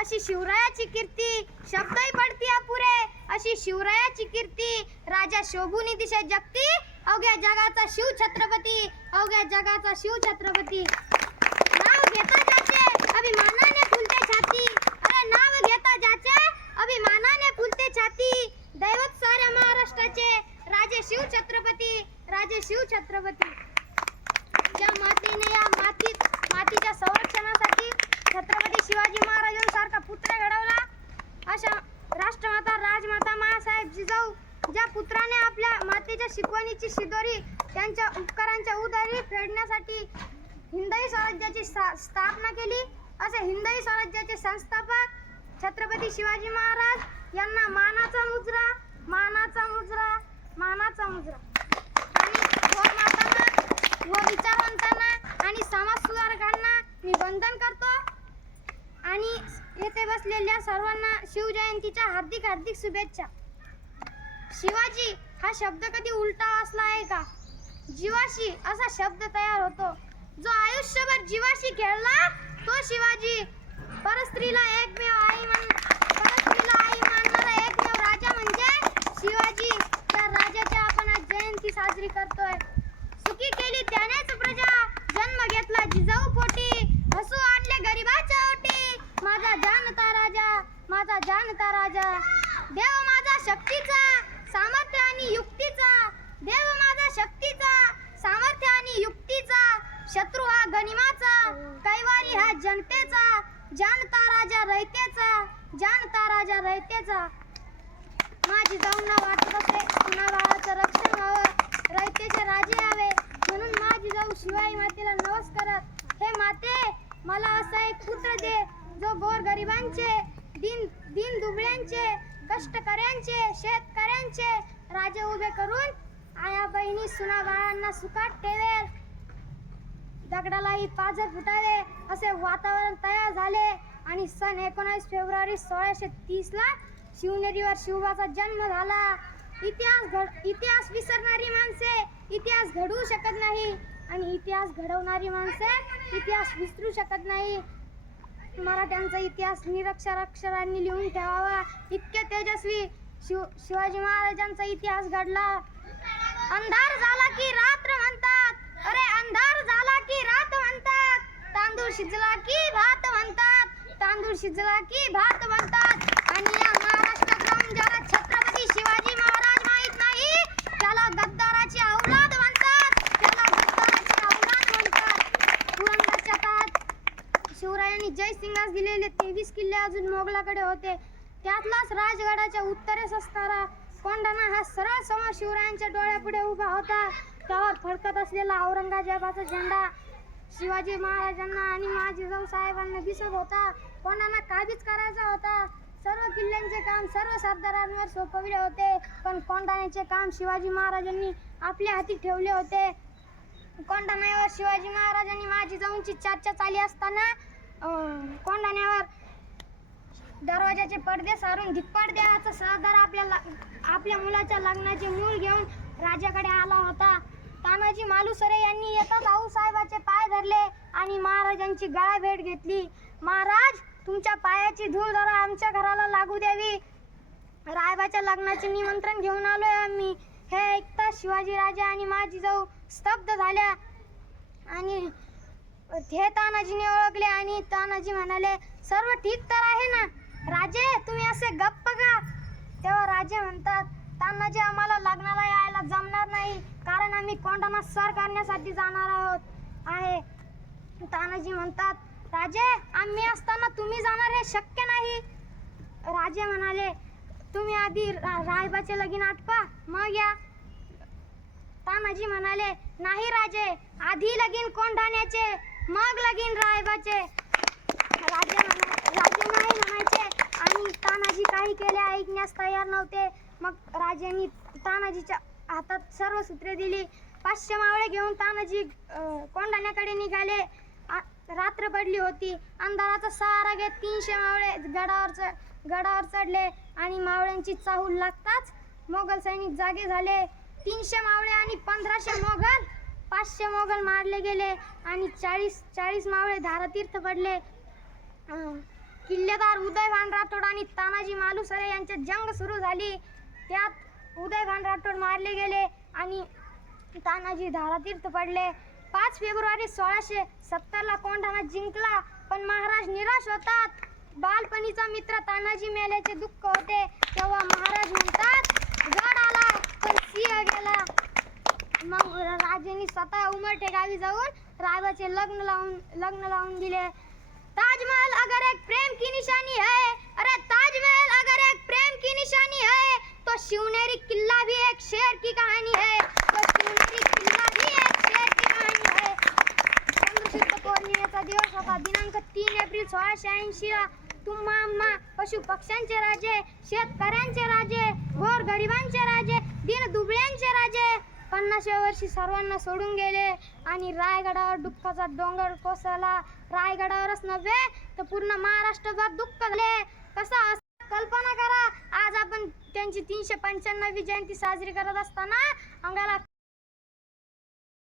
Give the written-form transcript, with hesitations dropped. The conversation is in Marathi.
अशी शिवरायाची कीर्ती, शब्दही पडती अपुरे अशी शिवरायाची कीर्ती, राजा शोभूनी दिशे जगती, अवघ्या जगाचा शिव छत्रपती, अवघ्या जगाचा शिव छत्रपती. नाव घेता ज्याचे अभिमानाने फुलते छाती, अरे नाव घेता ज्याचे अभिमानाने फुलते छाती, दैवत साऱ्या महाराष्ट्राचे राजे शिव छत्रपती, राजे शिव छत्रपती. ज्या मातेने या मातीच्या संरक्षणासाठी छत्रपती शिवाजी महाराजांसारखा पुत्र घडवला, अशा राष्ट्रमाता राजमाता मासाहेब जिजाऊ ज्या पुत्राने आपल्या मातेच्या शिकवणीची शिदोरी त्यांच्या उपकारांच्या उधारी फेडण्यासाठी हिंदवी स्वराज्याची स्थापना केली, असे हिंदवी स्वराज्याचे संस्थापक छत्रपती शिवाजी महाराज यांना मानाचा मुजरा, मानाचा मुजरा, मानाचा मुजरा. आणि थोर मातांना व विचारवंतांना आणि समाज सुधारकांना मी वंदन करतो आणि येथे बसलेल्या सर्वांना शिवजयंतीच्या हार्दिक हार्दिक शुभेच्छा. शिवाजी हा शब्द कधी उलटा वाचला आहे का? जीवाशी असा शब्द तयार होतो. जो आयुष्यभर जीवाशी खेळला तो शिवाजी. परस्त्रीला एकमेव आई मानणारा एकमेव राजा म्हणजे शिवाजी. त्या राजाची आपण आज जयंती साजरी करतोय. सुखी केली त्यानेच प्रजा, जन्म घेतला जिजाऊ पोटी, हसू आणले गरिबाच्या ओटी, माझा जानता राजा, माझा जानता राजा. देव माझा शक्तीचा, सामर्थ्य आणि युक्तीचा, देव माझा शक्तीचा, सामर्थ्य आणि युक्तीचा, शत्रू हा गनिमाचा, कैवारी हा जनतेचा, जानता राजा रयतेचा, जानता राजा रयतेचा. माझी जाऊना वाटत असे कुणाबाळाचं रक्षण व्हावं, रयतेचे राजे यावे, म्हणून माझी जाऊ शिवाई मातेला नमस्कारत. हे माते, मला असा एक पुत्र दे जो गोर गरिबांचे, दिन दुबळ्यांचे, कष्टकऱ्यांचे, शेतकऱ्यांचे राजे उभे करून आया बहिणी सुना बाळांना सुखात ठेवेल. दगडालाही पाझर फुटावे असे वातावरण तयार झाले आणि सन 19 फेब्रुवारी 1630 ला शिवनेरीवर शिवबाचा जन्म झाला. इतिहास विसरणारी माणसे इतिहास घडवू शकत नाही आणि इतिहास घडवणारी माणसे इतिहास विसरू शकत नाही. मराठ्यांचा इतिहास निरक्षरांनी लिहून ठेवावा, इतके तेजस्वी शिवाजी महाराजांचा इतिहास घडला. अंधार झाला की रात्र म्हणतात, अरे अंधार झाला की रात म्हणतात, तांदूळ शिजला की भात म्हणतात, तांदूळ शिजला की भात म्हणतात. आणि या महाराष्ट्रात राहून ज्याला छत्रपती शिवाजी महाराज माहित नाही त्याला गद्दाराची औलाद म्हणतात, त्याला गद्दाराची औलाद म्हणतात. पुरंदरच्या काळात शिवरायांनी जयसिंगास दिलेले 23 किल्ले अजून मोगलाकडे होते. त्यातलाच राजगडाच्या उत्तरेस असणारा कोंढाणा हा सरळ समोर शिवरायांच्या डोळ्यापुढे उभा होता. त्यावर फडकत असलेला औरंगजेबाचा झेंडा शिवाजी महाराजांना आणि माझी जाऊ साहेबांना दिसत होता. कोंढाणा काबीज करायचा होता. सर्व किल्ल्यांचे काम सर्व सरदारांवर सोपविले होते, पण कोंढाण्याचे काम शिवाजी महाराजांनी आपल्या हाती ठेवले होते. कोंढाण्यावर शिवाजी महाराजांनी माझी जाऊंची चर्चा चालली असताना कोंढाण्यावर दरवाजाचे पडदे सारून धिप्पाड देहाचा सरदार आपल्या मुलाच्या लग्नाचे मूळ घेऊन राजाकडे आला होता. तानाजी मालुसरे यांनी येताच आऊसाहेबाचे पाय धरले आणि महाराजांची गळाभेट घेतली. महाराज, तुमच्या पायाची धूळ जरा आमच्या घराला लागू द्यावी. रायबाच्या लग्नाचे निमंत्रण घेऊन आलोय आम्ही. हे ऐकताच शिवाजी राजा आणि माझी जाऊ स्तब्ध झाल्या आणि हे तानाजीने ओळखले आणि तानाजी म्हणाले, सर्व ठीक तर आहे ना राजे, तुम्ही असे गप्प का? तेव्हा राजे म्हणतात, तानाजी, आम्हाला लग्नाला यायला जमणार नाही, कारण आम्ही कोंढाणा सर करण्यासाठी जाणार आहे. तानाजी म्हणतात, राजे, आम्ही असताना तुम्ही जाणार हे शक्य नाही. राजे म्हणाले, तुम्ही आधी रायबाचे लगीन आटपा, मग या. तानाजी म्हणाले, नाही राजे, आधी लगीन कोंढाण्याचे, मग लगीन रायबाचे. राजे नाही म्हणायचे आणि तानाजी काही केले ऐकण्यास तयार नव्हते. मग राजांनी तानाजीच्या हातात सर्व सूत्रे दिली. 500 मावळे घेऊन तानाजी कोंढाण्याकडे निघाले. रात्र पडली होती. अंधाराचा सहारा घेत 300 मावळे गडावर चढले आणि मावळ्यांची चाहूल लागताच मोगल सैनिक जागे झाले. 300 मावळे आणि 1500 मोगल, 500 मोगल मारले गेले आणि 40 मावळे धारातीर्थ पडले. किल्लेदार उदयभान राठोड आणि तानाजी मालुसरे यांच्यात जंग सुरू झाली. त्यात उदयभान राठोड मारले गेले आणि तानाजी धारातीर्थ पडले. 5 फेब्रुवारी 1670ला कोंढाणा जिंकला, पण महाराज निराश होतात. बालपणीचा मित्र तानाजी मेल्याचे दुःख होते. तेव्हा महाराज म्हणतात, गड आला पण सिंह गेला. मग राजांनी स्वतः उमरठे गावी जाऊन राजाचे लग्न लावून दिले. ताजमहल अगर एक प्रेम की निशानी है, अरे ताजमहल अगर एक प्रेम की निशानी है, तो शिवनेरी किल्ला भी एक शेर की कहानी है. तो शिवनेरी किल्ला भी एक शेर की कहानी है. चंद्रशुद्ध पौर्णिमेचा दिवस होता. दिनांक 3 एप्रिल 1680ला तुम्हा आम्हा पशु पक्ष्यांचे राजे, शेतकऱ्यांचे राजे, गोर गरिबांचे राजे, दीन दुबळ्यांचे राजे 50व्या वर्षी सर्वांना सोडून गेले आणि रायगडावर दुःखाचा डोंगर कोसळला. रायगडावरच नव्हे तर पूर्ण महाराष्ट्रभर दुःख झाले. कसं असं कल्पना करा, आज आपण त्यांची 395वी जयंती साजरी करत असताना अंगाला